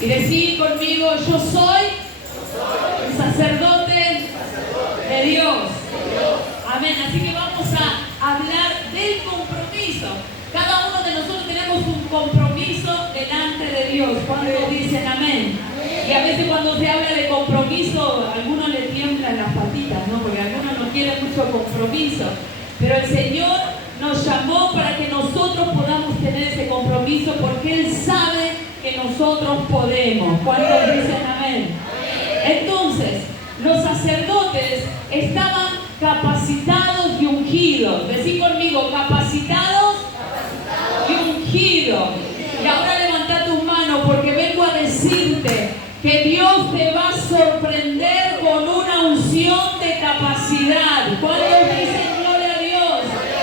Y decí conmigo, yo soy un sacerdote de Dios. Amén. Así que vamos a hablar del compromiso. Cada uno de nosotros tenemos un compromiso delante de Dios. ¿Cuántos dicen amén? Y a veces cuando se habla de compromiso, a algunos le tiemblan las patitas, ¿no? Porque algunos no quieren mucho compromiso. Pero el Señor nos llamó para que nosotros podamos tener ese compromiso, porque Él sabe que nosotros podemos. ¿Cuántos dicen amén? Entonces, los sacerdotes estaban capacitados y ungidos. Decí conmigo, capacitados y ungidos. Y ahora levanta tus manos, porque vengo a decirte que Dios te va a sorprender con una unción de capacidad. ¿Cuántos dicen gloria a Dios?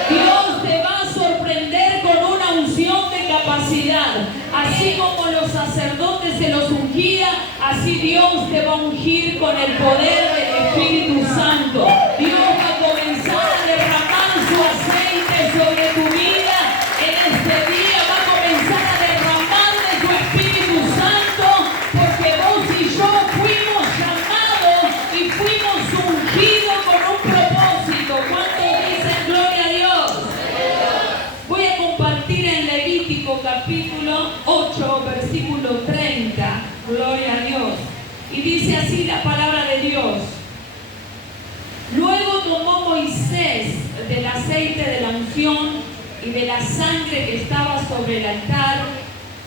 Dios te va a sorprender con una unción de capacidad. Así como los sacerdotes se los ungía, así Dios te va a ungir con el poder del Espíritu Santo. Dios va a comenzar a derramar su aceite sobre tu vida. En este día va a comenzar a derramar de su Espíritu Santo, porque vos y yo fuimos llamados y fuimos ungidos con un propósito. ¿Cuántos dicen gloria a Dios? Voy a compartir en Levítico capítulo 8, versículo 30. Gloria a Dios. Y dice así la palabra de Dios. Luego tomó Moisés del aceite de la unción y de la sangre que estaba sobre el altar,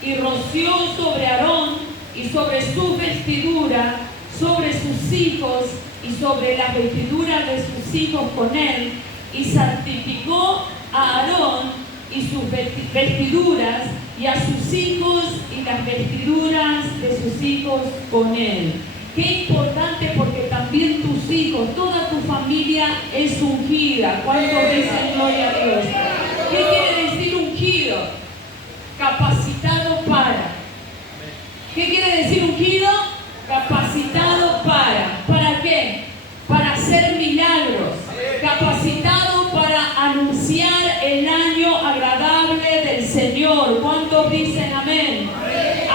y roció sobre Aarón y sobre su vestidura, sobre sus hijos y sobre las vestiduras de sus hijos con él, y santificó a Aarón y sus vestiduras, y a sus hijos y las vestiduras de sus hijos con él. Qué importante, porque también tus hijos, toda tu familia es ungida. ¿Cuántos dicen gloria a Dios? ¿Qué quiere decir ungido? Capacitado para. ¿Qué quiere decir ungido? Capacitado para. ¿Para qué? Para hacer milagros. Capacitado para anunciar el año agradable del Señor. ¿Cuántos dicen amén?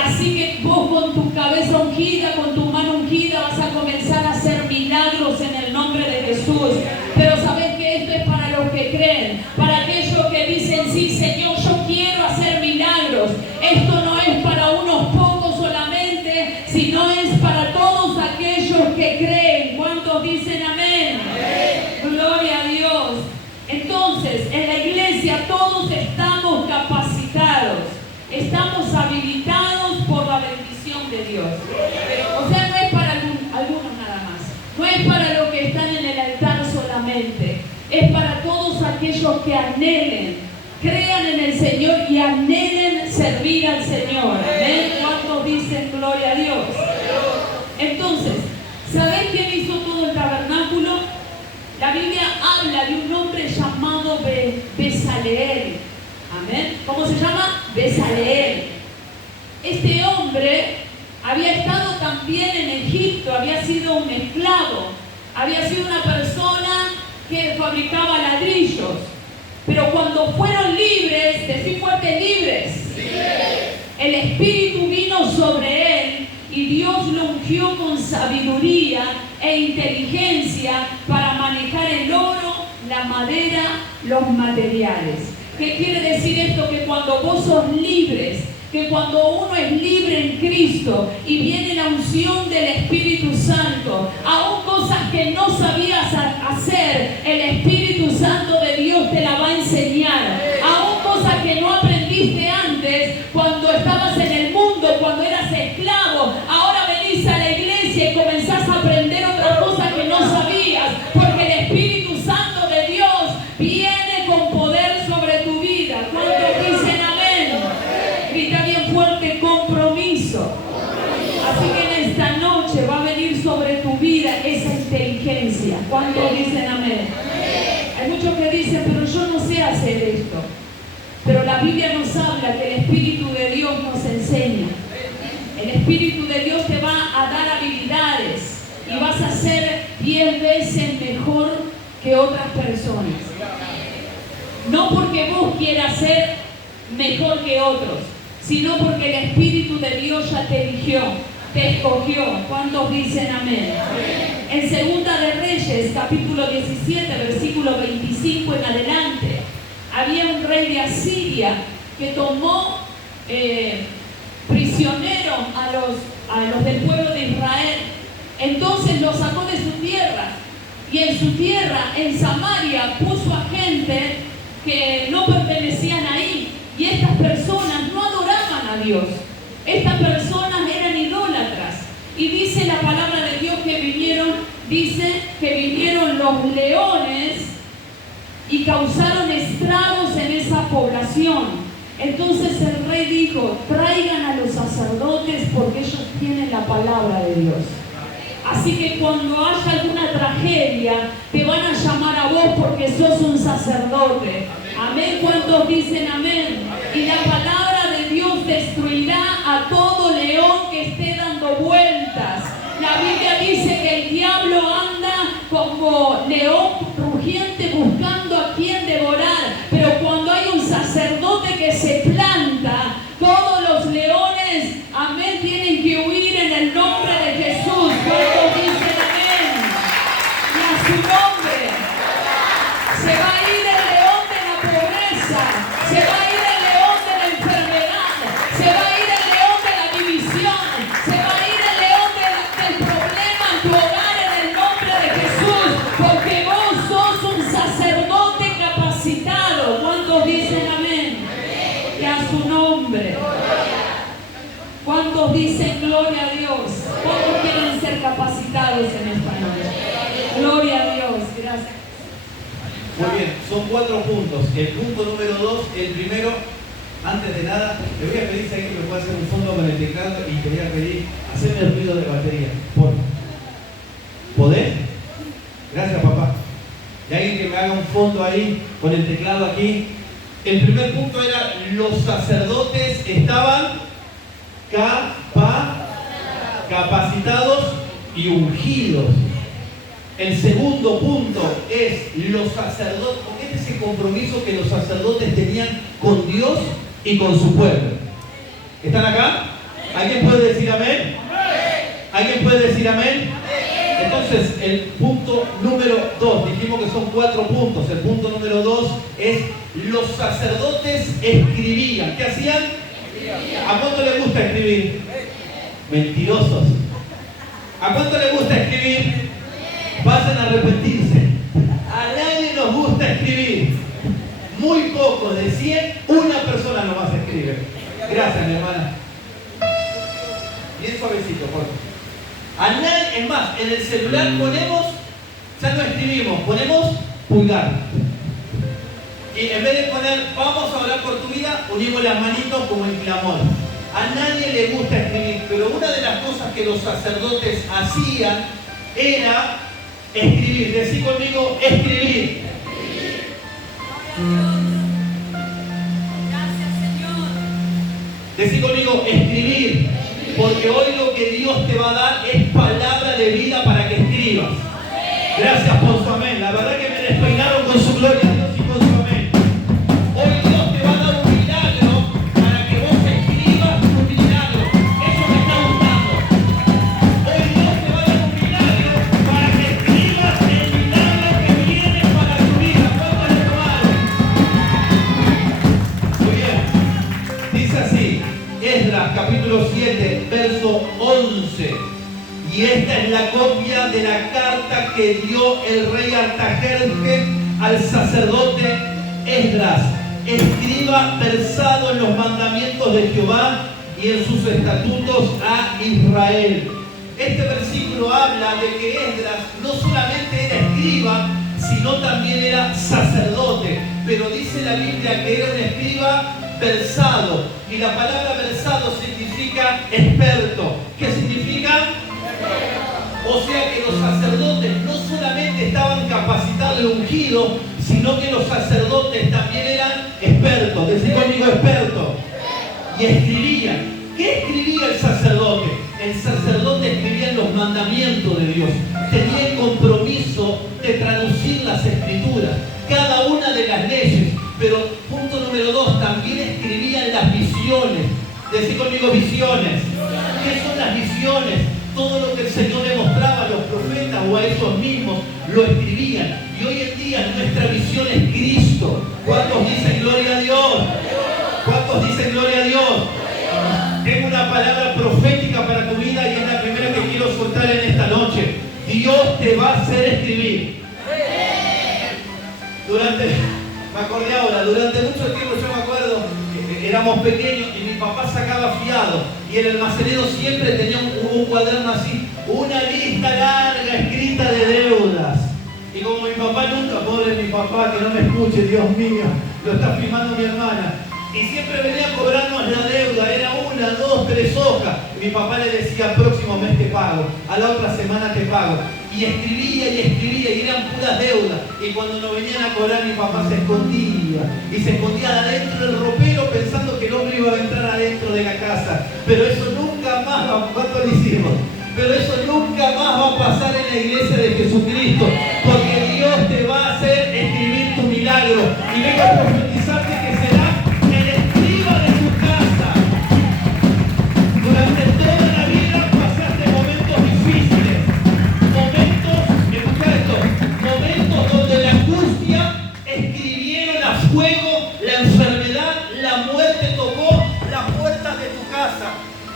Así que vos con tu cabeza ungida, con tu mano ungida, vas a comenzar a hacer milagros en el nombre de Jesús. Pero sabes que esto es para los que creen, para aquellos que dicen, sí Señor, yo quiero hacer milagros. Esto no es para unos pocos solamente, sino es para todos aquellos que creen. ¿Cuántos dicen amén? Gloria a Dios. Entonces, en la iglesia todos estamos capacitados, estamos habilitados por la bendición de Dios. O sea, no es para algunos nada más, no es para los que están en el altar solamente, es para todos aquellos que anhelen, crean en el Señor y anhelen servir al Señor. ¿Amén? ¿Cuántos dicen gloria a Dios? Entonces, ¿sabés quién hizo todo el tabernáculo? La Biblia habla de un hombre llamado Bezaleel. Amén. ¿Cómo se llama? Bezaleel. Este hombre había estado también en Egipto, había sido un esclavo, había sido una persona que fabricaba ladrillos. Pero cuando fueron libres, decí fuerte, libres, el Espíritu vino sobre él y Dios lo ungió con sabiduría e inteligencia para manejar el oro, la madera, los materiales. ¿Qué quiere decir esto? Que cuando vos sos libres, que cuando uno es libre en Cristo y viene la unción del Espíritu Santo, aún cosas que no sabías hacer, el Espíritu Santo de Dios te la va a enseñar. Aún cosas que no aprendiste antes, cuando estabas en el mundo, cuando eras esclavo, ahora venís a la iglesia y comenzás a aprender otras cosas que no sabías, porque el Espíritu Santo de Dios viene con poder sobre tu vida. ¿Cuántos dicen amén? Grita bien fuerte, compromiso. Así que en esta noche va a venir sobre tu vida esa inteligencia. ¿Cuántos dicen amén? Hay muchos que dicen, pero yo no sé hacer esto. Pero la Biblia nos habla que el Espíritu de Dios nos enseña. El Espíritu de Dios te va a dar habilidades y vas a ser 10 veces mejor que otras personas. No porque vos quieras ser mejor que otros, sino porque el Espíritu de Dios ya te eligió, te escogió. ¿Cuántos dicen amén? En Segunda de Reyes, capítulo 17, versículo 25 en adelante, había un rey de Asiria que tomó prisionero a los del pueblo de Israel. Entonces los sacó de su tierra, y en su tierra, en Samaria, puso a gente que no pertenecían ahí, y estas personas no adoraban a Dios. Estas personas eran idólatras, y dice la palabra de Dios que vinieron los leones y causaron estragos en esa población. Entonces el rey dijo: traigan a los sacerdotes, porque ellos tienen la palabra de Dios. Así que cuando haya alguna tragedia, te van a llamar a vos porque sos un sacerdote. Amén. ¿Cuántos dicen amén? Y la palabra de Dios destruirá a todo león que esté dando vueltas. La Biblia dice que el diablo anda como león rugiente buscando a quien devorar. Pero cuando hay un sacerdote que se planta, todos los leones, amén, tienen que huir en el nombre de Jesús. ¿Cuántos dicen amén? Y a su nombre se va a ir el león de la pobreza, se va a ir el león de la enfermedad, se va a ir el león de la división, se va a ir el león del problema en tu hogar en el nombre de Jesús, porque vos sos un sacerdote capacitado. ¿Cuántos dicen amén? Y a su nombre. ¿Cuántos dicen gloria a Dios? ¿Cuántos quieren ser capacitados en esta noche? Gloria a Dios. Gracias. Muy bien, son 4 puntos. El punto número 2, el primero, antes de nada, le voy a pedir a alguien que me pueda hacer un fondo con el teclado, y te voy a pedir hacerme el ruido de batería. ¿Podés? Gracias, papá. Y alguien que me haga un fondo ahí con el teclado aquí. El primer punto era: los sacerdotes estaban capacitados y ungidos. El segundo punto es los sacerdotes, porque este es el compromiso que los sacerdotes tenían con Dios y con su pueblo. ¿Están acá? ¿Alguien puede decir amén? ¿Alguien puede decir amén? Entonces, el punto número 2, dijimos que son 4 puntos. El punto número 2 es: los sacerdotes escribían. ¿Qué hacían? ¿A cuánto les gusta escribir? Mentirosos. ¿A cuánto les gusta escribir? Vayan a arrepentirse. A nadie nos gusta escribir. Muy poco, de 100, una persona nomás escribe. Gracias, mi hermana. Bien suavecito, por favor. A nadie, es más, en el celular ponemos, ya no escribimos, ponemos pulgar. Y en vez de poner vamos a orar por tu vida, unimos las manitos como en clamor. A nadie le gusta escribir, pero una de las cosas que los sacerdotes hacían era escribir. Decí conmigo, escribir. Gracias, Señor. Decí conmigo, escribir. Porque hoy lo que Dios te va a dar es palabra de vida para que escribas. Gracias por su amén. La verdad que me despeinaron con su gloria a Dios y con su amén. Hoy Dios te va a dar un milagro para que vos escribas un milagro. Eso me está gustando. Hoy Dios te va a dar un milagro para que escribas el milagro que viene para tu vida. ¿Cuántos lo tomaron? Muy bien. Dice así, Esdras capítulo 7, verso 11. Y esta es la copia de la carta que dio el rey Artajerjes al sacerdote Esdras, escriba versado en los mandamientos de Jehová y en sus estatutos a Israel. Este versículo habla de que Esdras no solamente era escriba, sino también era sacerdote. Pero dice la Biblia que era un escriba versado. Y la palabra versado significa experto. ¿Qué significa? O sea que los sacerdotes no solamente estaban capacitados y ungidos, sino que los sacerdotes también eran expertos. Decí conmigo, experto. Y escribían. ¿Qué escribía el sacerdote? El sacerdote escribía los mandamientos de Dios. Tenía el compromiso de traducir las escrituras, cada una de las leyes. Pero punto número 2, también escribían las visiones. Decí conmigo visiones. ¿Qué son las visiones? Todo lo que el Señor le mostraba a los profetas o a ellos mismos, lo escribían. Y hoy en día nuestra visión es Cristo. ¿Cuántos dicen gloria a Dios? ¿Cuántos dicen gloria a Dios? Tengo una palabra profética para tu vida y es la primera que quiero soltar en esta noche. Dios te va a hacer escribir. Me acordé ahora, durante mucho tiempo yo me acuerdo, éramos pequeños y mi papá sacaba fiado y el almacenero siempre tenía un cuaderno así, una lista larga escrita de deudas. Y como mi papá nunca, pobre mi papá, que no me escuche, Dios mío, lo está filmando mi hermana. Y siempre venía a cobrarnos la deuda, era 1, 2, 3 hojas. Mi papá le decía, próximo mes te pago, a la otra semana te pago. Y escribía y eran puras deudas. Y cuando nos venían a cobrar, mi papá se escondía. Y se escondía adentro del ropero pensando que el hombre iba a entrar adentro de la casa. Pero eso nunca más va, ¿cuánto lo hicimos? Pero eso nunca más va a pasar en la iglesia de Jesucristo. Porque Dios te va a hacer escribir tu milagro. Y vengo a profetizarte que será el escriba de tu casa. Durante toda la vida pasaste momentos difíciles. Momentos donde la angustia escribieron a fuego, la enfermedad, la muerte tocó las puertas de tu casa.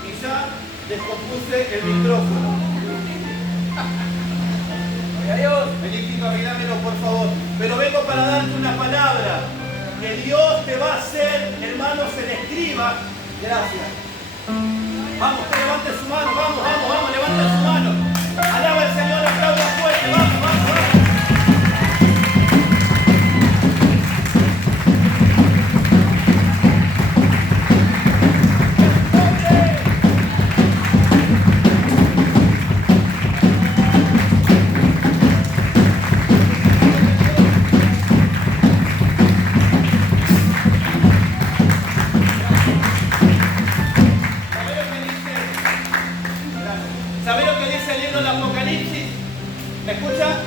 Y ya descompuse el micrófono. Dios, Felipito, arreglámelo por favor. Pero vengo para darte una palabra. Que Dios te va a hacer, hermanos, el escriba. Gracias. Vamos, que levante su mano, vamos, levante su mano. Alaba al Señor, aplauda fuerte, vamos. ¿Sabés lo que dice el libro de Apocalipsis? ¿Me escucha?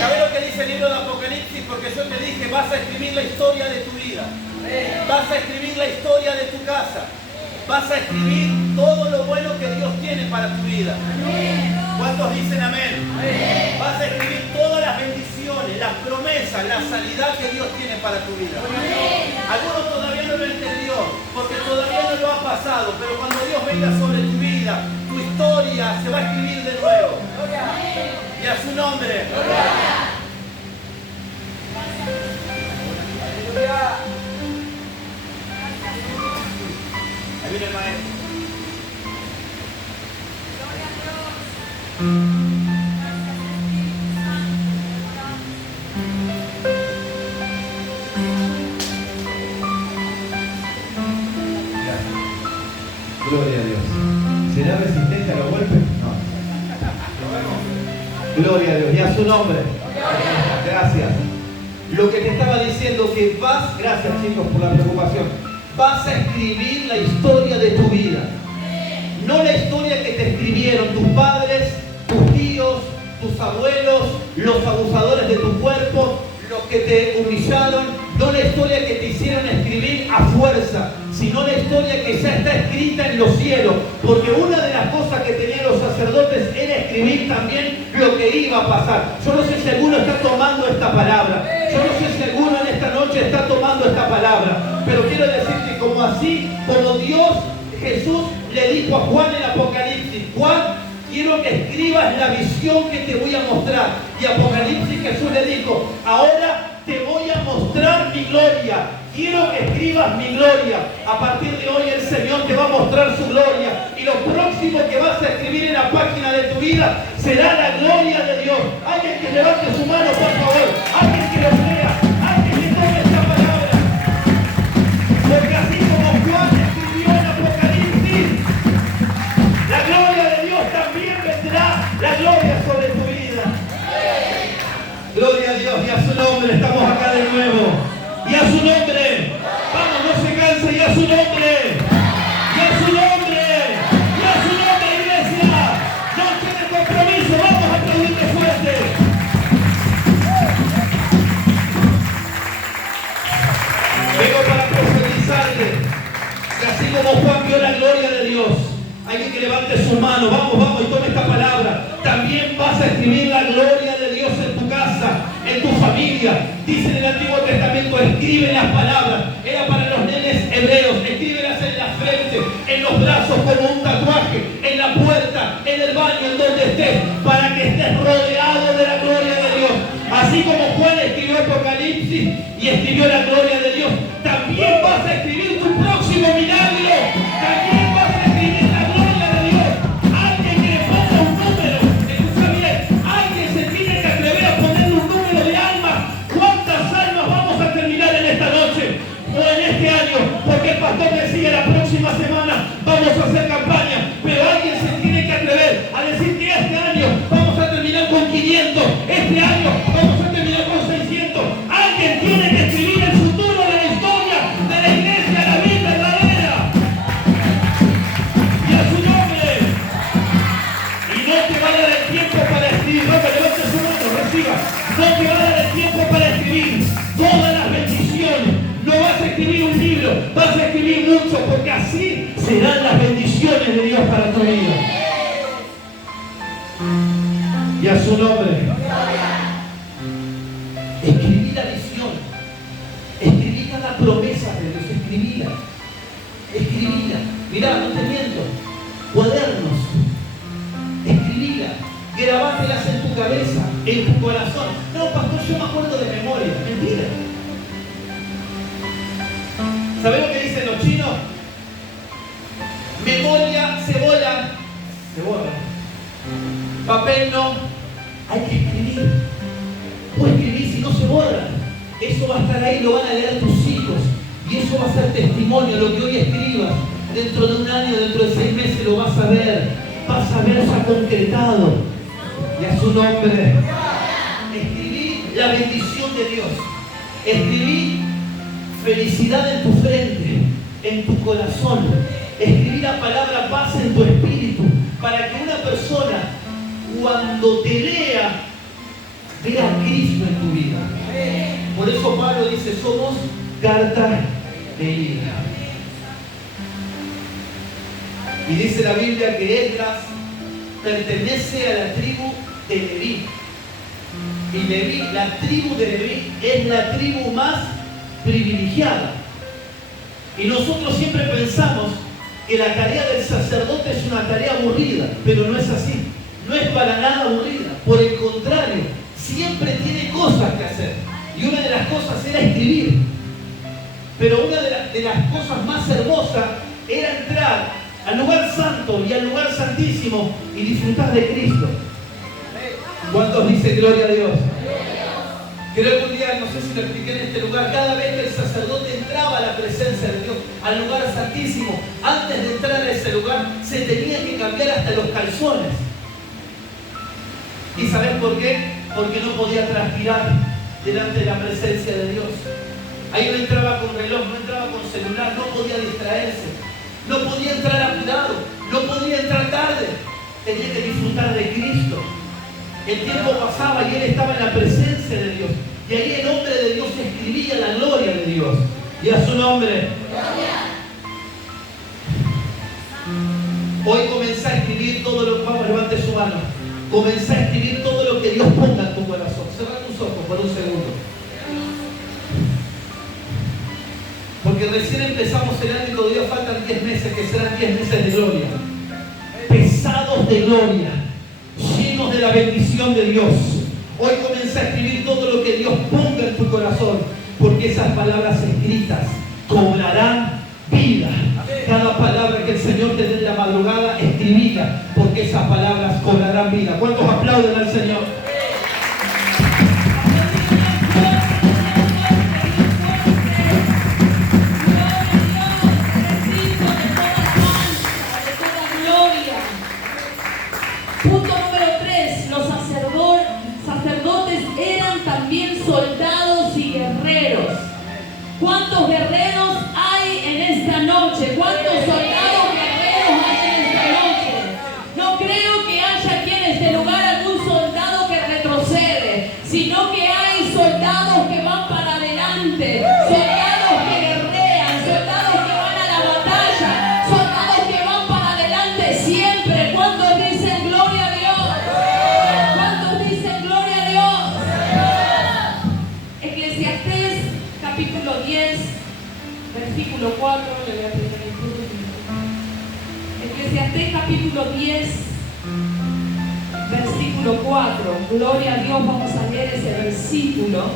¿Sabés lo que dice el libro de Apocalipsis? Porque yo te dije, vas a escribir la historia de tu vida. Vas a escribir la historia de tu casa. Vas a escribir todo lo bueno que Dios tiene para tu vida. ¿Cuántos dicen amén? Vas a escribir todas las bendiciones, las promesas, la sanidad que Dios tiene para tu vida. Algunos todavía no lo entendió, porque todavía no lo ha pasado, pero cuando Dios venga sobre tu vida, tu historia se va a escribir de nuevo. Y a su nombre. Ahí viene el maestro. Gloria a Dios. ¿Será resistente a los golpes? No. Gloria a Dios. Y a su nombre. Gracias. Lo que te estaba diciendo que vas, gracias chicos por la preocupación, vas a escribir la historia de tu vida. No la historia que te escribieron tus padres, tus tíos, tus abuelos, los abusadores de tu cuerpo, los que te humillaron. No la historia que te hicieron escribir a fuerza, sino la historia que ya está escrita en los cielos. Porque una de las cosas que tenían los sacerdotes era escribir también lo que iba a pasar. Yo no sé si alguno está tomando esta palabra. Yo no sé si alguno en esta noche está tomando esta palabra. Pero quiero decirte, como así, como Dios, Jesús le dijo a Juan en el Apocalipsis, Juan, quiero que escribas la visión que te voy a mostrar. Y Apocalipsis Jesús le dijo, ahora te voy a mostrar mi gloria. Quiero que escribas mi gloria. A partir de hoy el Señor te va a mostrar su gloria. Y lo próximo que vas a escribir en la página de tu vida será la gloria de Dios. Alguien que levante su mano, por favor. Alguien que lo crea. Alguien que tome esta palabra. Porque así como Juan escribió en Apocalipsis, la gloria de Dios también vendrá. La gloria sobre tu vida. Gloria a Dios y a su nombre. Estamos acá de nuevo. Y a su nombre. Vamos, no se canse. Y a su nombre. Y a su nombre. Y a su nombre, iglesia. Noche de compromiso. Vamos a aplaudirle fuerte. Vengo para profetizarle que así como Juan vio levante su mano. Vamos, vamos, y tome esta palabra. También vas a escribir la gloria de Dios en tu casa, en tu familia. Dice en el Antiguo Testamento, escribe las palabras. Era para los nenes hebreos. Escríbelas en la frente, en los brazos, como un tatuaje, en la puerta, en el baño, en donde estés, para que estés rodeado de la gloria de Dios. Así como Juan escribió Apocalipsis y escribió la gloria de Dios, también vas a escribir tu próximo milagro. También vas a escribir la gloria de Dios. Alguien que le ponga un número, escucha bien, alguien se tiene que atrever a ponerle un número de almas. ¿Cuántas almas vamos a terminar en esta noche o en este año? Porque el pastor decía, la próxima semana vamos a hacer campaña, pero alguien se tiene que atrever a decir que este año vamos a terminar con 500, este año vamos a terminar con 600. Alguien tiene que escribir el futuro de la historia de la iglesia, la vida verdadera. Y a su nombre. Y no te va a dar el tiempo para escribir, no te levantes su mano, reciba. No te va a dar el tiempo para escribir todas las bendiciones. No vas a escribir un libro, vas a escribir mucho, porque así serán las bendiciones de Dios para tu vida. Y a su nombre. Escribí la visión. Escribí cada promesa de Dios. Escribíla. Escribíla. Mirá, no te miento. Cuadernos. Escribíla. Grabátelas en tu cabeza, en tu corazón. No, pastor, yo me acuerdo de memoria. Mentira. ¿Sabés lo que dicen los chinos? Memoria se borra. Se borra. Papel no. Hay que escribir. O escribir si no se borra. Eso va a estar ahí, lo van a leer tus hijos. Y eso va a ser testimonio. Lo que hoy escribas, dentro de un año, dentro de 6 meses, lo vas a ver. Vas a ver eso concretado. Y a su nombre. Escribí la bendición de Dios. Escribí felicidad en tu frente, en tu corazón. Escribí la palabra paz en tu espíritu, para que una persona, cuando te lea, vea a Cristo en tu vida. Por eso Pablo dice, somos carta de ira. Y dice la Biblia que Esdras pertenece a la tribu de Leví. Y Leví, la tribu de Leví, es la tribu más privilegiada. Y nosotros siempre pensamos que la tarea del sacerdote es una tarea aburrida, pero no es así. No es para nada aburrida. Por el contrario, siempre tiene cosas que hacer. Y una de las cosas era escribir. Pero una de las cosas más hermosas era entrar al lugar santo y al lugar santísimo y disfrutar de Cristo. ¿Cuántos dicen gloria a Dios? Creo que un día, no sé si lo expliqué en este lugar, cada vez que el sacerdote entraba a la presencia de Dios, al lugar santísimo, antes de entrar a ese lugar, se tenía que cambiar hasta los calzones. ¿Y saben por qué? Porque no podía transpirar delante de la presencia de Dios. Ahí no entraba con reloj, no entraba con celular, no podía distraerse, no podía entrar apurado, no podía entrar tarde. Tenía que disfrutar de Cristo. El tiempo pasaba y él estaba en la presencia de Dios. Y ahí el hombre de Dios escribía la gloria de Dios. Y a su nombre. Hoy comencé a escribir todo lo que... Vamos, levante su mano. Comencé a escribir todo lo que Dios ponga en tu corazón. Cierra tus ojos por un segundo. Porque recién empezamos el año y todavía faltan 10 meses, que serán 10 meses de gloria. Pesados de gloria. Llenos de la bendición de Dios. Hoy comencé a escribir todo lo que Dios ponga en tu corazón, porque esas palabras escritas cobrarán vida. Cada palabra que el Señor te dé en la madrugada, escribida, porque esas palabras cobrarán vida. ¿Cuántos aplauden al Señor? Soldados y guerreros. ¿Cuántos guerreros hay en esta noche? ¿Cuántos soldados guerreros hay en esta noche? No creo que haya aquí en este lugar algún soldado que retrocede, sino que hay soldados que van para adelante, soldados que guerrean, soldados que van a la batalla, soldados que van para adelante siempre versículo 4, le voy a pedir el título. Eclesiastés capítulo 10, versículo 4. Gloria a Dios, vamos a leer ese versículo.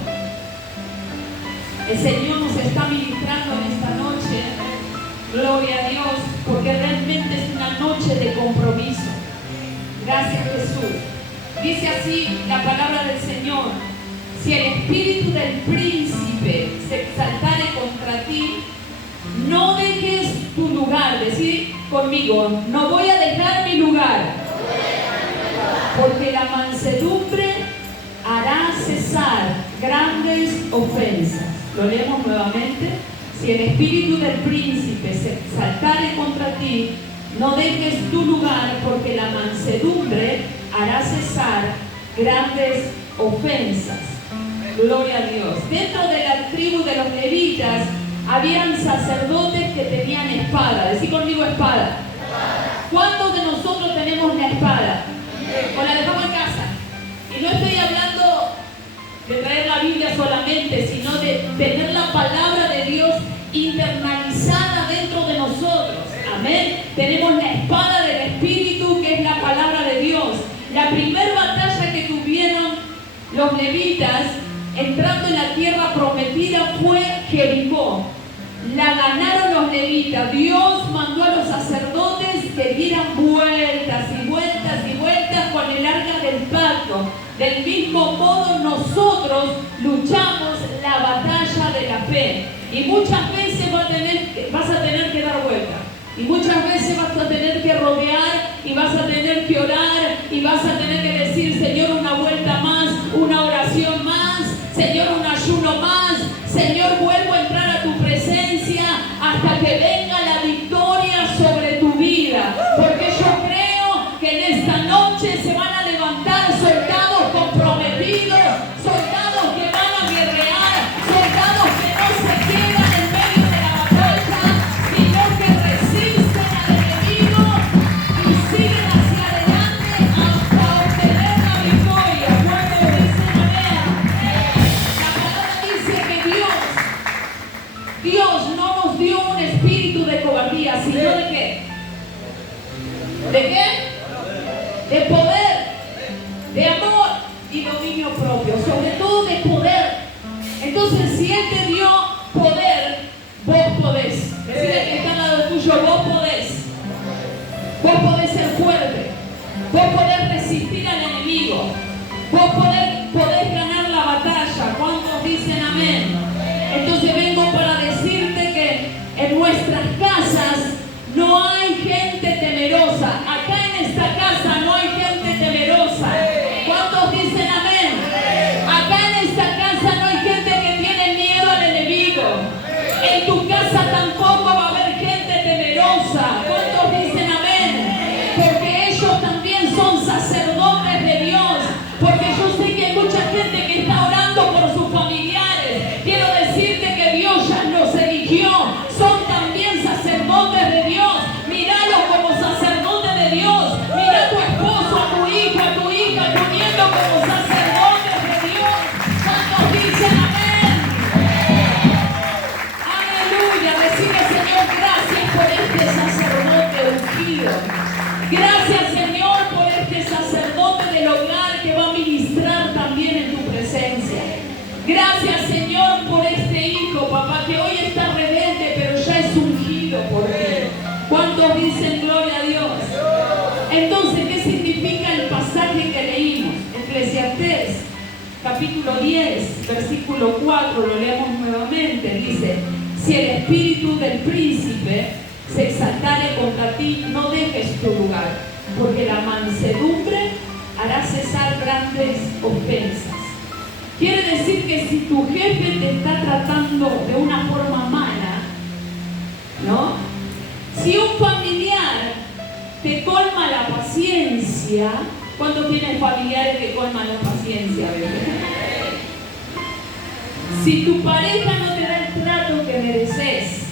El Señor nos está ministrando en esta noche. Gloria a Dios, porque realmente es una noche de compromiso. Gracias, Jesús. Dice así la palabra del Señor: si el espíritu del príncipe se exaltare contra ti, no dejes tu lugar. Decid conmigo: no voy a dejar mi lugar, porque la mansedumbre hará cesar grandes ofensas. Lo leemos nuevamente: si el espíritu del príncipe se exaltare contra ti, no dejes tu lugar, porque la mansedumbre hará cesar grandes ofensas. Gloria a Dios. Dentro de la tribu de los levitas habían sacerdotes que tenían espada. Decí conmigo: espada. ¿Cuántos de nosotros tenemos la espada? O la dejamos en casa. Y no estoy hablando de traer la Biblia solamente, sino de tener la palabra de Dios internalizada dentro de nosotros. Amén. Tenemos la espada del Espíritu, que es la palabra de Dios. La primera batalla que tuvieron los levitas entrando en la tierra prometida fue Jericó. La ganaron los levitas. Dios mandó a los sacerdotes que dieran vueltas y vueltas y vueltas con el arca del pacto. Del mismo modo nosotros luchamos la batalla de la fe. Y muchas veces vas a tener que dar vuelta. Y muchas veces vas a tener que rodear, y vas a tener que orar, y vas a tener que decir: Señor, una vuelta más, una oración más, Señor, un ayuno más, Señor, vuelvo a entrar a tu presencia hasta que venga la victoria sobre tu vida. Porque yo creo que en esta noche se van a levantar soldados comprometidos, soldados que van a guerrear, soldados que no se quedan en medio de la batalla, sino que resisten al enemigo y siguen hacia adelante hasta obtener la victoria. Cuando dicen amén. La palabra dice que Dios no nos dio un espíritu de cobardía, sino de ¿qué? ¿De qué? De poder, de amor y dominio propio, sobre todo de poder. Entonces, si Él te dio poder, vos podés. Decirle que está al lado tuyo: vos podés. Vos podés ser fuerte. Vos podés resistir al enemigo. Vos podés ganar la batalla. ¿Cuántos dicen amén? Entonces vengo para decirte que en nuestras casas no hay gente temerosa. Acá en esta casa no hay gente temerosa. ¿Cuántos dicen amén? Acá en esta casa no hay gente que tiene miedo al enemigo. En tu casa tampoco va a haber gente temerosa. ¿Cuántos dicen amén? Porque ellos también son sacerdotes de Dios. Porque yo sé que hay mucha gente que está orando por sus familiares. Quiero decirte que Dios ya los eligió. Son también sacerdotes de Dios. Míralos como sacerdotes de Dios. Mira a tu esposo, a tu hijo, a tu hija, a tu nieto como sacerdotes de Dios. ¿Cuántos dicen amén? Aleluya. Decirle: Señor, gracias por este sacerdote ungido. Gracias, Señor, por este sacerdote del hogar que va a ministrar también en tu presencia. Gracias, Señor, por este hijo, papá, que hoy está rebelde, pero ya es ungido por ti. ¿Cuántos dicen gloria a Dios? Entonces, ¿qué significa el pasaje que leímos? Eclesiastés, capítulo 10, versículo 4, lo leemos nuevamente. Dice: si el espíritu del príncipe se exaltare contra ti, no dejes tu lugar, porque la mansedumbre hará cesar grandes ofensas. Quiere decir que si tu jefe te está tratando de una forma mala, ¿no? Si un familiar te colma la paciencia, ¿cuántos tienen familiares que colman la paciencia, bebé? Si tu pareja no te da el trato que mereces,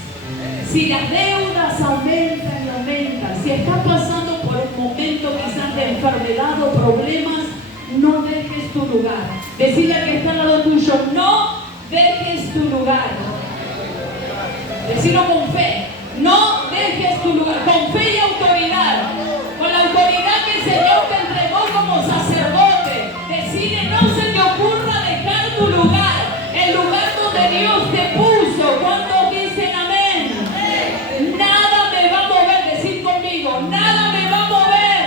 si las deudas aumentan y aumentan, si estás pasando por un momento quizás de enfermedad o problemas, no dejes tu lugar. Decirle al que está al lado tuyo: no dejes tu lugar. Decirlo con fe. No dejes tu lugar. Con fe y autoridad. Con la autoridad que el Señor te entregó como sacerdote. Decide, no se te ocurra dejar tu lugar. El lugar donde Dios te puso. ¿Cuántos dicen amén? Nada me va a mover. Decir conmigo, nada me va a mover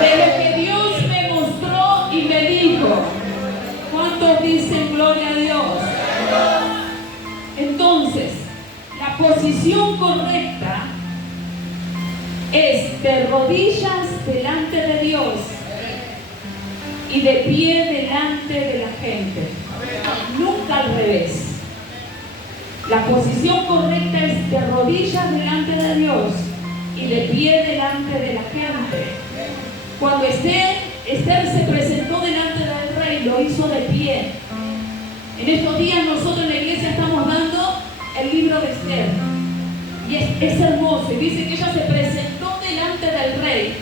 de lo que Dios me mostró y me dijo. ¿Cuántos dicen gloria a Dios? Entonces, la posición correcta es de rodillas delante de Dios y de pie delante de la gente. Nunca al revés. La posición correcta es de rodillas delante de Dios y de pie delante de la gente. Cuando Esther se presentó delante del rey, lo hizo de pie. En estos días nosotros en la iglesia estamos dando el libro de Esther. Y es hermoso. Y dice que ella se presentó delante del rey.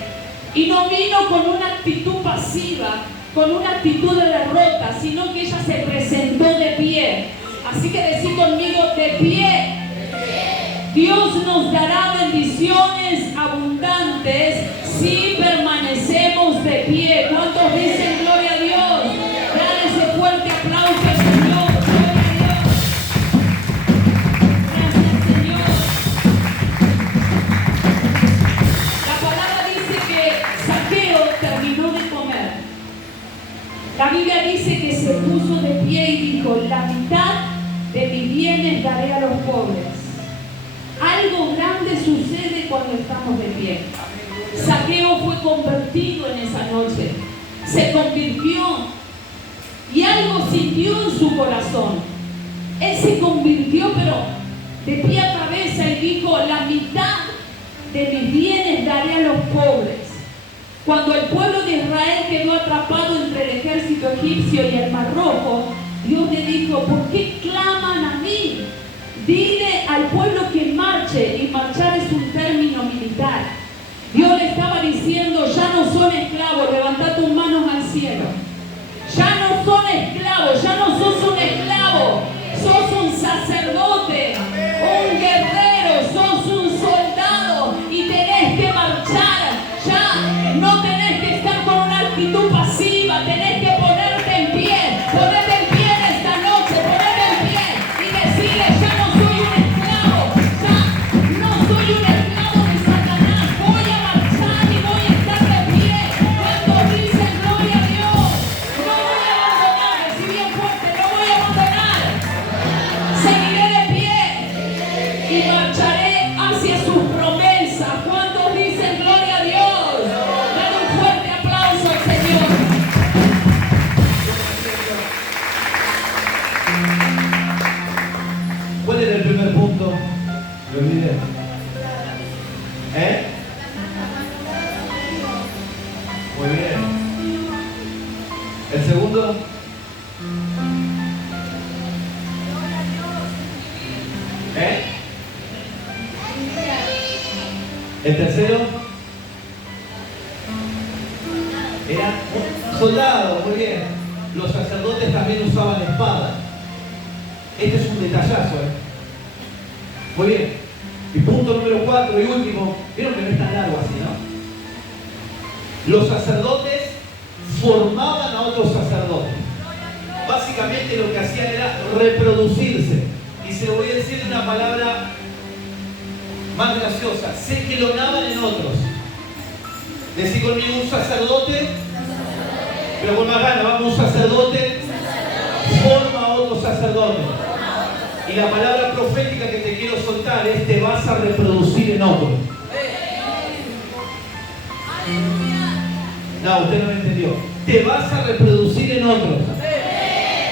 Y no vino con una actitud pasiva, con una actitud de derrota, sino que ella se presentó de pie. Así que decid conmigo, de pie. Dios nos dará bendiciones abundantes si permanecemos de pie. ¿Cuántos dicen gloria a Dios? Dale ese fuerte aplauso al Señor. Gloria a Dios. Gracias, Señor. La palabra dice que Zaqueo terminó de comer. La Biblia dice que se puso de pie y dijo, la mitad de mis bienes daré a los pobres. Algo grande sucede cuando estamos de pie. Zaqueo fue convertido en esa noche. Se convirtió y algo sintió en su corazón. Él se convirtió, pero de pie a cabeza, y dijo, la mitad de mis bienes daré a los pobres. Cuando el pueblo de Israel quedó atrapado entre el ejército egipcio y el Mar Rojo, Dios le dijo, ¿por qué claman a mí? Dile al pueblo que marche, y marchar es un término militar. Dios le estaba diciendo, ya no son esclavos, levanta tus manos al cielo. Ya no son esclavos, ya no sos un esclavo, sos un sacerdote, un guerrero, sos un soldado y tenés que marchar. Ya no tenés que estar con una actitud pasiva, tenés que ponerte en pie en esta noche, ponerte en pie y decirle, ya no soy un esclavo, ya no soy un esclavo de Satanás, voy a marchar y voy a estar de pie. Cuando dicen gloria a Dios, no voy a abandonar, decí bien fuerte, no voy a abandonar, seguiré de pie y marcharé hacia sus promesas. ¿Cuántos dicen gloria a Dios? Dale un fuerte aplauso al Señor. ¿Cuál era el primer punto? Lo olvidé. Muy bien. ¿El segundo? ¿El tercero? Eran soldados, muy bien. Los sacerdotes también usaban espada. Este es un detallazo, Muy bien. Y punto número 4 y último. Vieron que no es tan largo así, ¿no? Los sacerdotes formaban a otros sacerdotes. Básicamente lo que hacían era reproducirse. Y se lo voy a decir una palabra más graciosa. Se clonaban en otros. Decir conmigo, un sacerdote, pero con más ganas, vamos, un sacerdote forma a otro sacerdote. Y la palabra profética que te quiero soltar es: te vas a reproducir en otro. No, usted no me entendió. Te vas a reproducir en otros.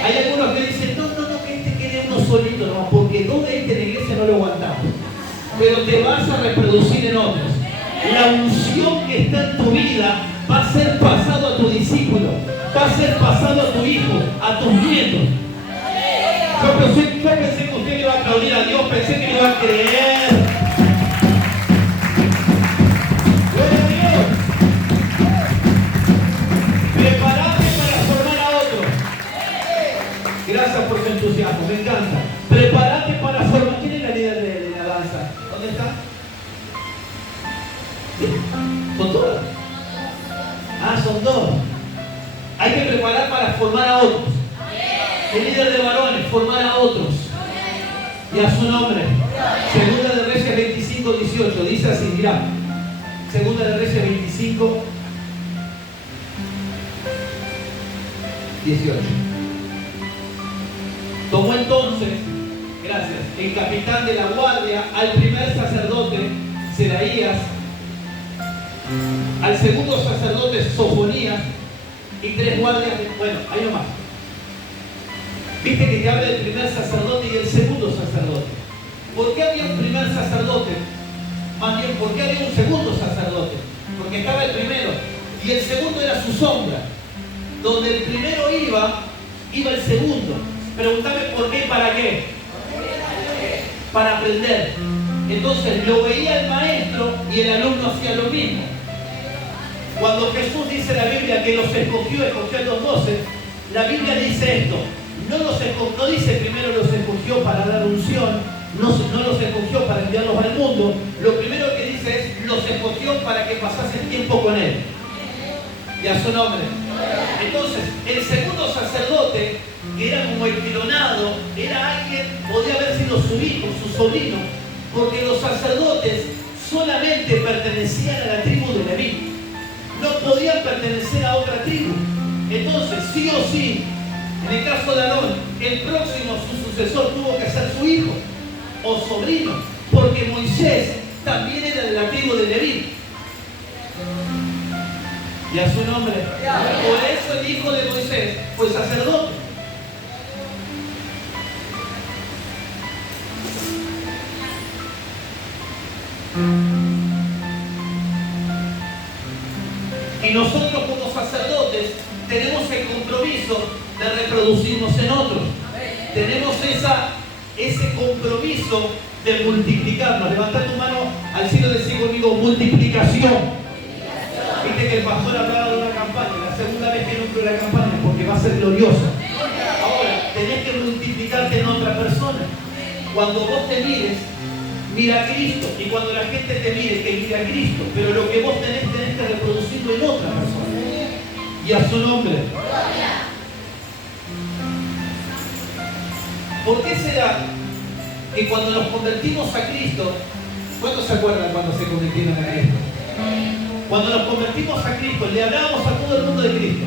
Hay algunos que dicen, no, que este quede uno solito, no, porque dos de este en la iglesia no lo aguantamos. Pero te vas a reproducir en otros. La unción que está en tu vida va a ser pasado a tu discípulo, va a ser pasado a tu hijo, a tus nietos. Yo pensé que usted iba a aplaudir a Dios, pensé que iba a creer. ¡Gloria a Dios! Prepárate para formar a otro. Gracias por su entusiasmo, me encanta. Prepárate para formar. ¿Quién es la líder ¿Son todos? Ah, son dos. Hay que preparar para formar a otros. El líder de varones, formar a otros. Y a su nombre. Segunda de Reyes 25, 18. Dice así, mirá. Segunda de Reyes 25, 18. Tomó entonces, gracias, el capitán de la guardia al primer sacerdote, Seraías, al segundo sacerdote, Sofonías, y 3 guardias, bueno, ahí nomás. Viste que te habla del primer sacerdote y el segundo sacerdote. ¿Por qué había un primer sacerdote? Más bien, ¿por qué había un segundo sacerdote? Porque estaba el primero y el segundo era su sombra. Donde el primero iba el segundo. Pregúntame por qué y para qué. Para aprender. Entonces lo veía el maestro y el alumno hacía lo mismo. Cuando Jesús dice en la Biblia que los escogió a los 12, la Biblia dice esto. No dice primero los escogió para dar unción, no los escogió para enviarlos al mundo. Lo primero que dice es los escogió para que pasasen tiempo con Él. Y a su nombre. Entonces, el segundo sacerdote, que era como el clonado, era alguien, podía haber sido su hijo, su sobrino, porque los sacerdotes solamente pertenecían a la tribu de Leví. No podían pertenecer a otra tribu. Entonces, sí o sí, en el caso de Aarón, el próximo, su sucesor, tuvo que ser su hijo o sobrino, porque Moisés también era de la tribu de Leví. Y a su nombre. Por eso el hijo de Moisés fue sacerdote. Y nosotros como sacerdotes tenemos el compromiso de reproducirnos en otros. Tenemos ese compromiso de multiplicarnos. Levanta tu mano al cielo y decir conmigo, multiplicación. Viste que el pastor hablaba de una campaña, la segunda vez que nombro la campaña, porque va a ser gloriosa. Ahora, tenés que multiplicarte en otra persona. Cuando vos te mires, mira a Cristo. Y cuando la gente te mire, que mire a Cristo. Pero lo que vos tenés que reproducirlo en otra persona. Y a su nombre. ¿Por qué será que cuando nos convertimos a Cristo, ¿cuántos se acuerdan cuando se convirtieron a Cristo? Cuando nos convertimos a Cristo, le hablamos a todo el mundo de Cristo.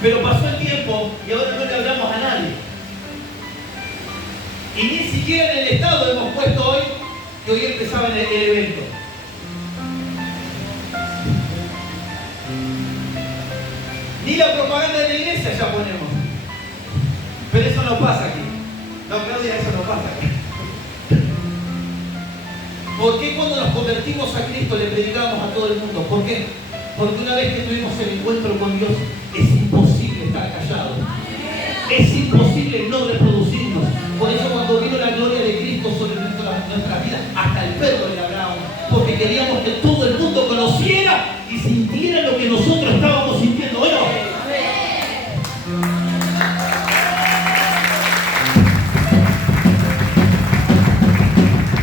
Pero pasó el tiempo y ahora no le hablamos a nadie. Y ni siquiera en el Estado hemos puesto hoy, que hoy empezaba el evento. Ni la propaganda de la iglesia ya ponemos. Pero eso no pasa aquí. No, Claudia, eso no pasa aquí. ¿Por qué cuando nos convertimos a Cristo le predicamos a todo el mundo? ¿Por qué? Porque una vez que tuvimos el encuentro con Dios, es imposible estar callados. Es imposible no reproducirnos. Por eso cuando vino la gloria de Cristo sobre nuestras vidas, hasta el perro le hablábamos. Porque queríamos que todo el mundo conociera y sintiera lo que nosotros estábamos sintiendo. Bueno,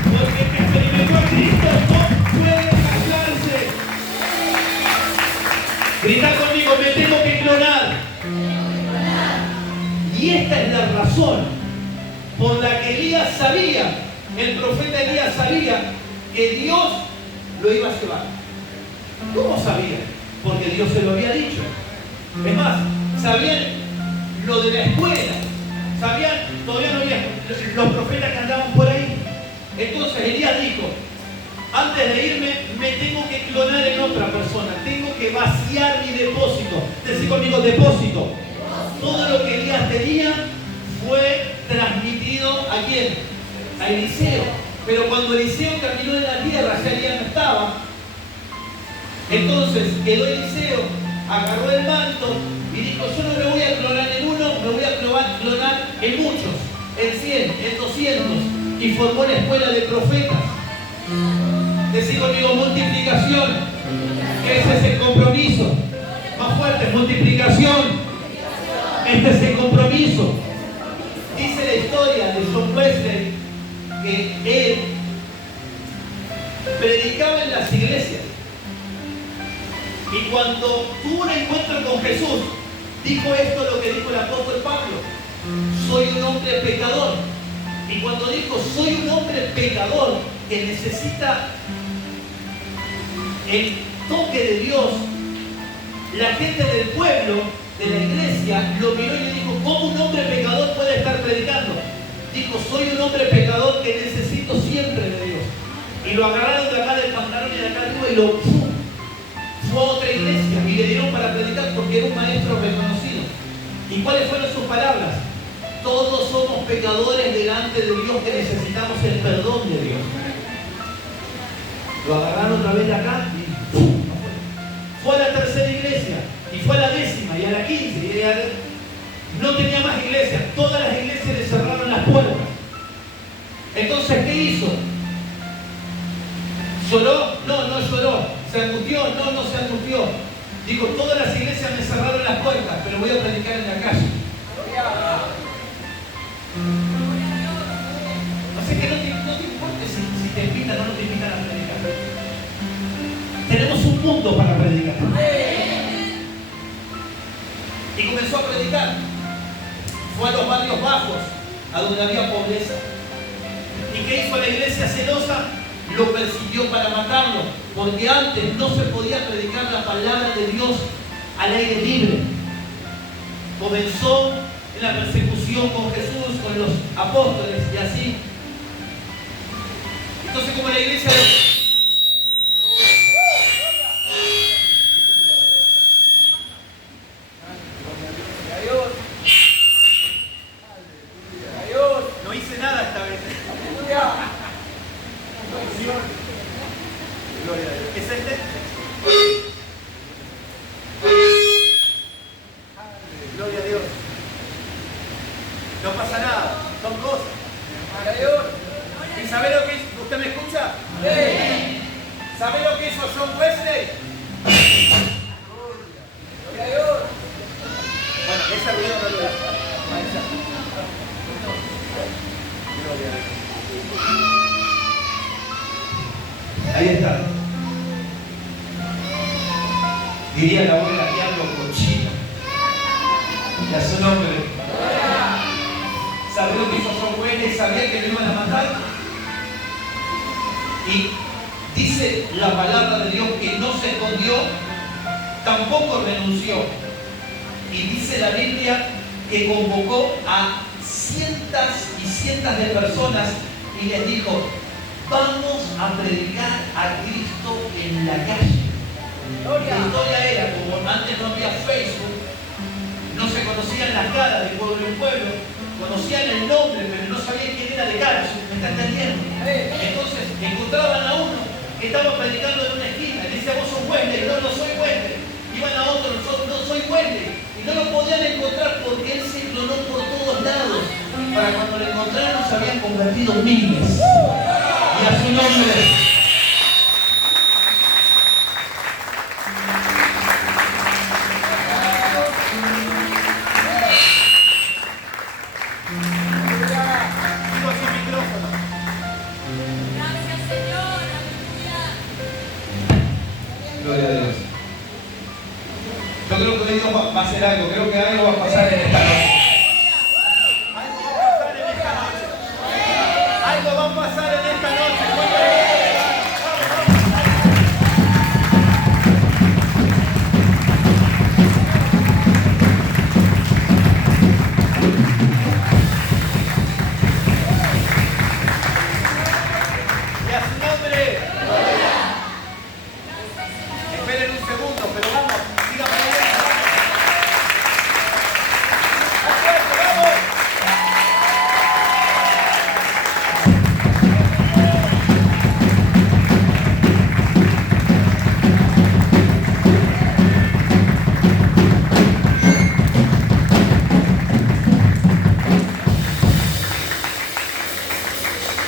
porque el que experimentó a Cristo no puede callarse. Grita conmigo, me tengo que clonar. Y esta es la razón por la que Elías sabía, el profeta Elías sabía que Dios lo iba a llevar. ¿Cómo sabía? Porque Dios se lo había dicho. Es más, sabían lo de la escuela, sabían, todavía no había los profetas que andaban por ahí. Entonces Elías dijo, antes de irme me tengo que clonar en otra persona, tengo que vaciar mi depósito. Decí conmigo, depósito. Todo lo que Elías tenía fue transmitido ¿a quién? A Eliseo. Pero cuando Eliseo caminó en la tierra, ya Elías no estaba. Entonces quedó Eliseo, agarró el manto y dijo, yo no me voy a clonar en uno, me voy a clonar en muchos, en 100, en 200. Y formó la escuela de profetas. Decí conmigo, multiplicación. Ese es el compromiso. Más fuerte, multiplicación. Este es el compromiso. Dice la historia de John Wesley que él predicaba en las iglesias. Y cuando tuvo un encuentro con Jesús, dijo esto lo que dijo el apóstol Pablo: soy un hombre pecador. Y cuando dijo soy un hombre pecador que necesita el toque de Dios, la gente del pueblo, de la iglesia, lo miró y le dijo: ¿cómo un hombre pecador puede estar predicando? Dijo: soy un hombre pecador que necesito siempre de Dios. Y lo agarraron de acá del pantalón y de acá arriba y lo fue a otra iglesia y le dieron para predicar porque era un maestro reconocido. ¿Y cuáles fueron sus palabras? Todos somos pecadores delante de Dios que necesitamos el perdón de Dios. Lo agarraron otra vez de acá y ¡pum! Fue a la tercera iglesia y fue a la 10ª y a la 15. No tenía más iglesias. Todas las iglesias le cerraron las puertas. Entonces, ¿qué hizo? ¿Lloró? No, no lloró. ¿Se angustió? No, no se angustió. Dijo: todas las iglesias me cerraron las puertas, pero voy a predicar en la calle. Así que no te importa si te invitan o no te invitan a predicar. Tenemos un mundo para predicar. Y comenzó a predicar. Fue a los barrios bajos, a donde había pobreza. ¿Y qué hizo la iglesia celosa? Lo persiguió para matarlo, porque antes no se podía predicar la palabra de Dios al aire libre. Comenzó en la persecución con Jesús, con los apóstoles y así. Entonces, como la iglesia no hice nada esta vez. Gloria a Dios. ¿Es este? Gloria a Dios. No pasa nada, son cosas. ¿Y sabe lo que hizo? ¿Usted me escucha? Sí. ¿Sabe lo que hizo John Wesley? Gloria a Dios. Bueno, esa video no lo da. Gloria a Dios. Ahí está. Diría la abuela: diablo cochino. Y a su nombre. ¿Sabía lo que hizo John Wesley? ¿Sabía que lo iban a matar? Y dice la palabra de Dios que no se escondió, tampoco renunció. Y dice la Biblia que convocó a cientos y cientos de personas y les dijo: vamos a predicar a Cristo en la calle. La historia era, como antes no había Facebook, no se conocían las caras de pueblo en pueblo, conocían el nombre, pero no sabían quién era de cara. ¿Me está entendiendo? Entonces encontraban a uno que estaba predicando en una esquina, y decía: vos sos Wesley. No, no soy Wesley. Iban a otro: no soy Wesley. Y no lo podían encontrar porque él se clonó por todos lados. Y para cuando lo encontraron se habían convertido miles. Y a su nombre. Gloria a Dios. Yo creo que Dios va a hacer algo. Creo que algo va a pasar en esta noche. Algo va a pasar en esta noche. Algo va a pasar en esta noche. Y a su nombre. Esperen un segundo, pero vamos, síganme bien. ¡Vamos!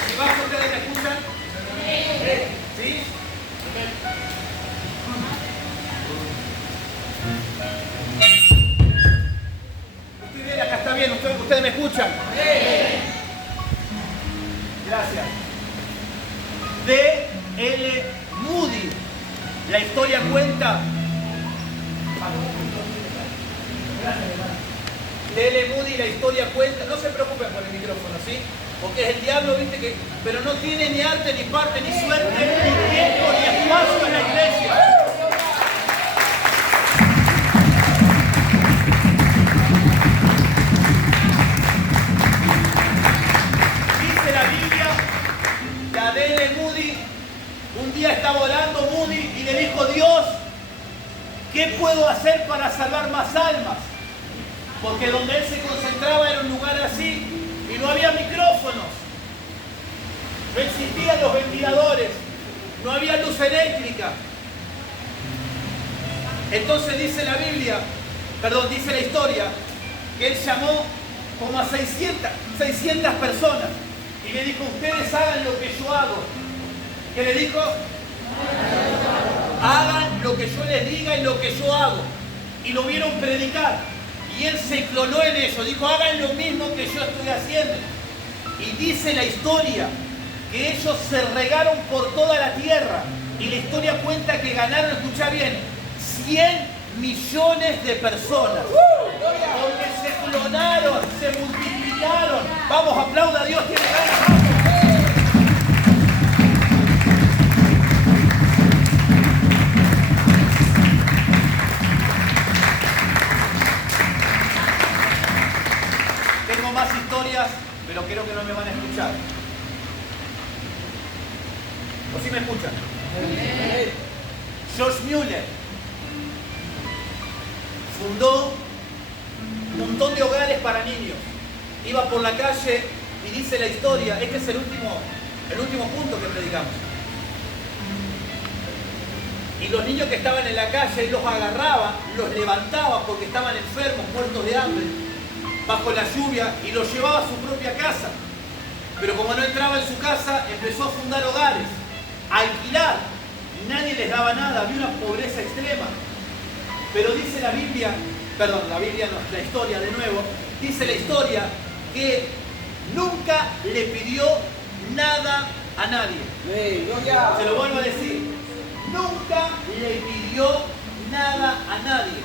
¿Y más ustedes me escuchan? ¿Sí? Ustedes, acá está bien, ustedes me escuchan. Gracias. De D.L. Moody. La historia cuenta... D.L. Moody, la historia cuenta... No se preocupen por el micrófono, ¿sí? Porque es el diablo, viste que... Pero no tiene ni arte, ni parte, ni suerte, ni tiempo, ni espacio en la iglesia. Dice la Biblia que a D.L. Moody un día estaba orando Moody y le dijo: Dios, ¿qué puedo hacer para salvar más almas? Porque donde él se concentraba era un lugar así y no había micrófonos, no existían los ventiladores, no había luz eléctrica. Entonces dice la Biblia, dice la historia, que él llamó como a 600 personas y le dijo: ustedes hagan lo que yo hago. ¿Qué le dijo? Hagan lo que yo les diga y lo que yo hago. Y lo vieron predicar. Y él se clonó en ello. Dijo: hagan lo mismo que yo estoy haciendo. Y dice la historia que ellos se regaron por toda la tierra. Y la historia cuenta que ganaron, escucha bien, 100 millones de personas. Porque se clonaron, se multiplicaron. Vamos, aplauda a Dios, tiene ganas. ¡Vamos! Tengo más historias, pero creo que no me van a escuchar. ¿O sí me escuchan? George Mueller fundó un montón de hogares para niños. Iba por la calle y dice la historia, este es el último punto que predicamos. Y los niños que estaban en la calle, él los agarraba, los levantaba porque estaban enfermos, muertos de hambre, bajo la lluvia, y los llevaba a su propia casa. Pero como no entraba en su casa, empezó a fundar hogares, a alquilar. Nadie les daba nada, había una pobreza extrema. Pero dice la Biblia, la historia de nuevo, dice la historia que nunca le pidió nada a nadie. Se lo vuelvo a decir, nunca le pidió nada a nadie.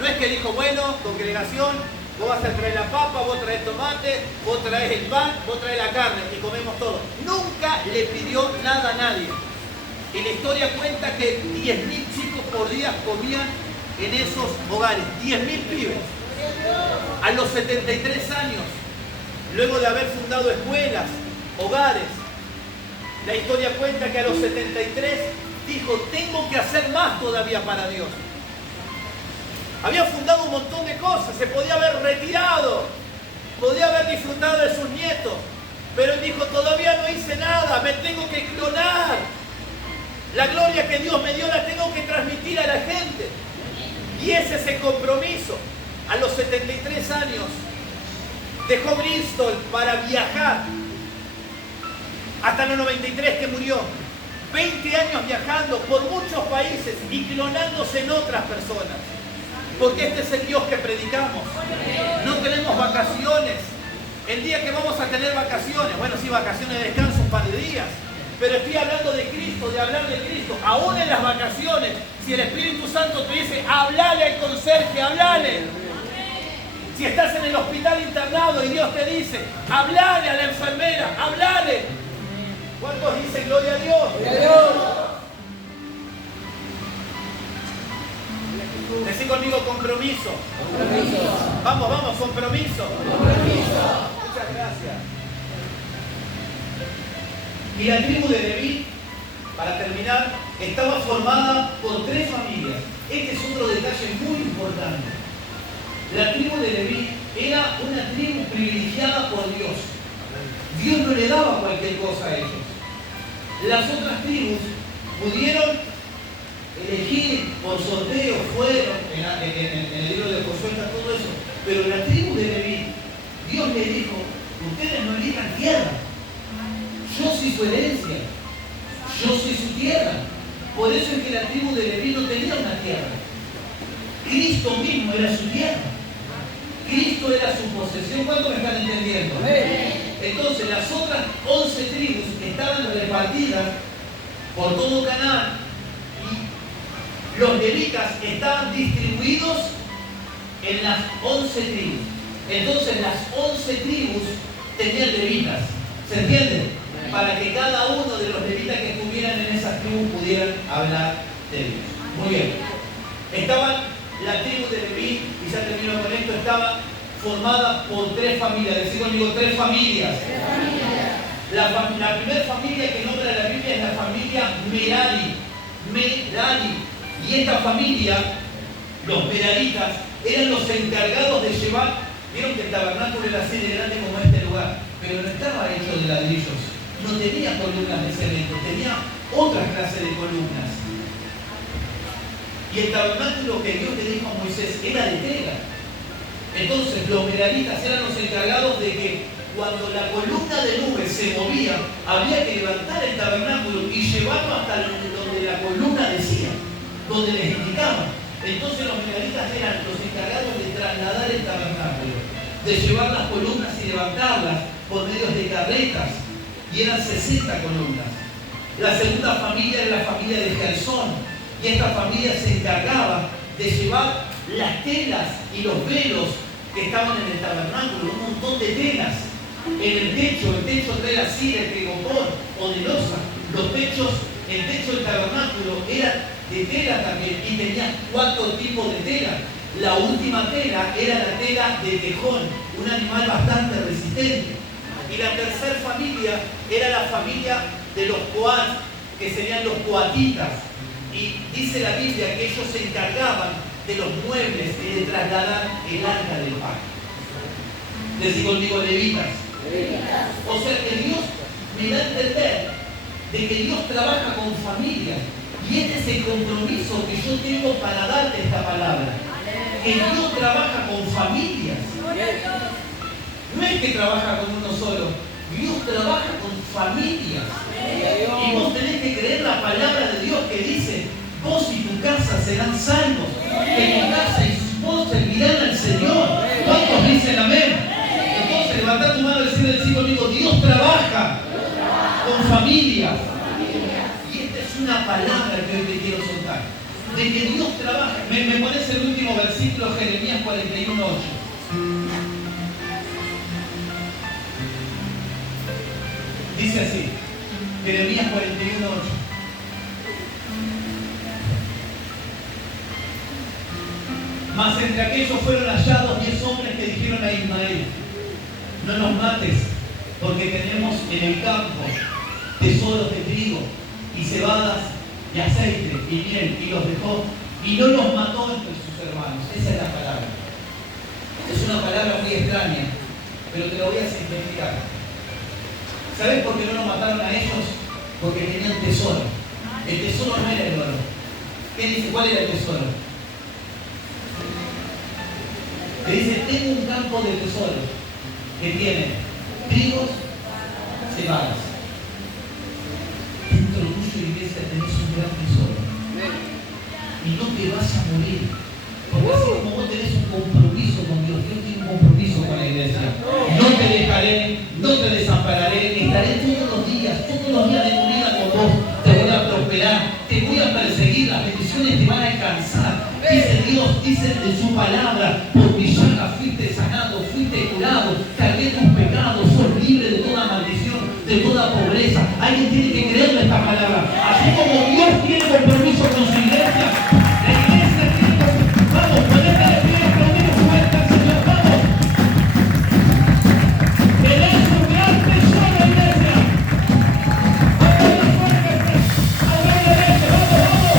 No es que dijo: bueno, congregación, vos vas a traer la papa, vos traes tomate, vos traes el pan, vos traes la carne y comemos todo. Nunca le pidió nada a nadie. Y la historia cuenta que 10.000 chicos por día comían en esos hogares. 10.000 pibes. A los 73 años, luego de haber fundado escuelas, hogares, la historia cuenta que a los 73 dijo: tengo que hacer más todavía para Dios. Había fundado un montón de cosas, se podía haber retirado, podía haber disfrutado de sus nietos, pero él dijo: todavía no hice nada, me tengo que clonar. La gloria que Dios me dio la tengo que transmitir a la gente. Y ese es el compromiso. A los 73 años dejó Bristol para viajar hasta los 93 que murió. 20 años viajando por muchos países y clonándose en otras personas. Porque este es el Dios que predicamos. No tenemos vacaciones. El día que vamos a tener vacaciones, bueno, sí, vacaciones de descanso, un par de días. Pero estoy hablando de Cristo, de hablar de Cristo. Aún en las vacaciones, si el Espíritu Santo te dice: hablale al conserje, hablale. Si estás en el hospital internado y Dios te dice: hablale a la enfermera, hablale. ¿Cuántos dicen gloria a Dios? ¡Gloria a Dios! Decí conmigo: compromiso. Compromiso. Vamos, compromiso. Compromiso. Muchas gracias. Y la tribu de Leví, para terminar, estaba formada por 3 familias. Este es otro detalle muy importante. La tribu de Leví era una tribu privilegiada por Dios. Dios no le daba cualquier cosa a ellos. Las otras tribus pudieron elegir por sorteo, fueron en el libro de Josué está todo eso. Pero la tribu de Leví, Dios le dijo: ustedes no elijan tierra. Yo soy su herencia, yo soy su tierra. Por eso es que la tribu de Leví no tenía una tierra. Cristo mismo era su tierra. Cristo era su posesión. ¿Cuánto me están entendiendo? Entonces las otras 11 tribus estaban repartidas por todo Canaán. Y los levitas estaban distribuidos en las 11 tribus. Entonces las 11 tribus tenían levitas. ¿Se entiende? Para que cada uno de los levitas que estuvieran en esas tribus pudieran hablar de Dios. Muy bien. Estaban la tribu de Leví, y ya termino con esto, estaba formada por 3 familias. Decí conmigo, 3 familias. La primera familia que nombra la Biblia es la familia Merari. Y esta familia, los meraritas, eran los encargados de llevar. Vieron que el tabernáculo era así de grande como este lugar, pero no estaba hecho de ladrillos, no tenía columnas de cemento, tenía otras clases de columnas. Y el tabernáculo que Dios le dijo a Moisés era de tela. Entonces los meraritas eran los encargados de que cuando la columna de nube se movía, había que levantar el tabernáculo y llevarlo hasta donde la columna decía, donde les indicaba. Entonces los meraritas eran los encargados de trasladar el tabernáculo, de llevar las columnas y levantarlas por medio de carretas, y eran 60 columnas. La segunda familia era la familia de Gersón, y esta familia se encargaba de llevar las telas y los velos que estaban en el tabernáculo, un montón de telas. En el techo trae así de tegopor o de losa. El techo del tabernáculo era de tela también, y tenía 4 tipos de tela. La última tela era la tela de tejón, un animal bastante resistente. Y la tercera familia era la familia de los coat, que serían los coatitas. Y dice la Biblia que ellos se encargaban de los muebles y de trasladar el arca del pacto. Decí conmigo, levitas. O sea que Dios me da a entender de que Dios trabaja con familias. Y este es el compromiso que yo tengo para darte esta palabra. Que Dios trabaja con familias. No es que trabaja con uno solo. Dios trabaja con familias. Y vos tenés que creer la palabra de Dios que dice: vos y tu casa serán salvos, que tu casa y sus esposos servirán al Señor. ¿Cuántos dicen amén? Entonces levantá tu mano y decir conmigo: Dios trabaja con familias. Y esta es una palabra que hoy te quiero soltar, de que Dios trabaja. Me pones el último versículo, Jeremías 41:8. Dice así, Jeremías 41:8. Mas entre aquellos fueron hallados 10 hombres que dijeron a Ismael: no nos mates, porque tenemos en el campo tesoros de trigo y cebadas y aceite y miel. Y los dejó y no los mató entre sus hermanos. Esa es la palabra. Es una palabra muy extraña, pero te lo voy a simplificar. ¿Sabes por qué no los mataron a ellos? Porque tenían tesoro. El tesoro no era el oro. ¿Qué dice? ¿Cuál era el tesoro? Le dice: tengo un campo de tesoro que tiene trigos, cebadas. Dentro tuyo, iglesia, tenés un gran tesoro. Y no te vas a morir. Porque así como vos tenés un compromiso con Dios, Dios tiene un compromiso con la iglesia. No te dejaré, no te desampararé, estaré todos los días de tu vida con vos. Te voy a prosperar, te voy a perseguir, las bendiciones te van a alcanzar. Dice Dios, dice en su palabra: por mi llaga fuiste sanado, fuiste curado, cargué tus pecados, sos libre de toda maldición, de toda pobreza. Alguien tiene que creerle esta palabra. Así como Dios tiene compromiso con su iglesia, la iglesia tiene compromiso. Vamos, ponete de pie, aplaudir fuerte al Señor, vamos. Tenés un gran tesoro, iglesia. Vamos, fuerte, vamos.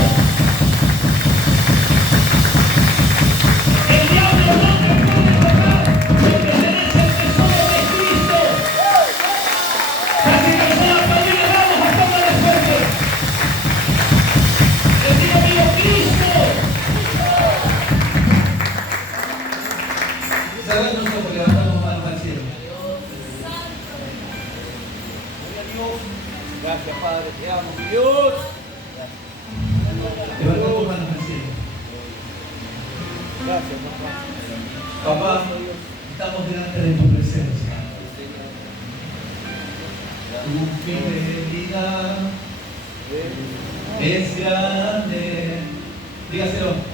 El diablo no te puede tocar, porque tenés el tesoro de Cristo. Así que son las familias, vamos, hacémosle fuerte. Les digo, amigo, Cristo. Cerrad los ojos, levantamos manos al cielo. Gracias, Padre, te amo, mi Dios. Levantamos manos al cielo. Gracias, papá. Papá, estamos delante de tu presencia. Tu fidelidad es grande. Dígaselo.